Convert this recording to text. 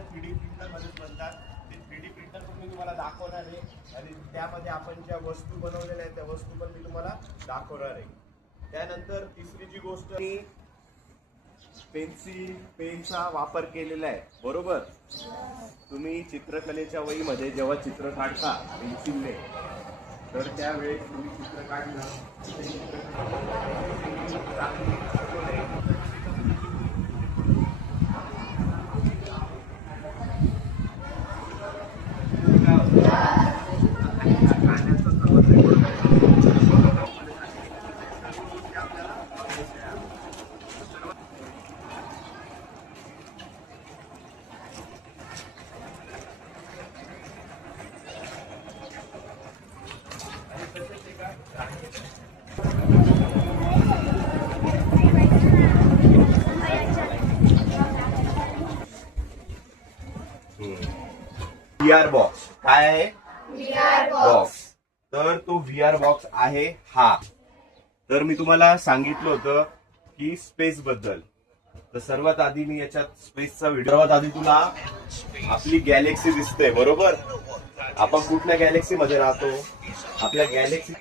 आपल्याला 3D printer मध्येच बनतात. ते 3D प्रिंटर पण मी तुम्हाला दाखवणार आहे आणि त्यामध्ये आपण ज्या वस्तू बनवलेल्या आहेत त्या वस्तू पण मी तुम्हाला दाखवणार आहे. त्यानंतर तिसरी जी गोष्ट, पेन्सिल पेनचा वापर केलेला आहे, बरोबर. तुम्ही चित्रकलेच्या वहीमध्ये जेव्हा चित्र काढता पेन्सिलने, तर त्यावेळेस तुम्ही चित्र काढलं VR बॉक्स. काय आहे? VR box. तर तो VR बॉक्स आहे हा. तर मी तुम्हाला सांगितलं होतं की स्पेस बद्दल. तर सर्वात आधी मी याच्यात स्पेसचा व्हिडिओ. सर्वात आधी तुला आपली गॅलेक्सी दिसते, बरोबर. आपण कुठल्या गॅलेक्सी मध्ये राहतो? आपल्या गॅलेक्सी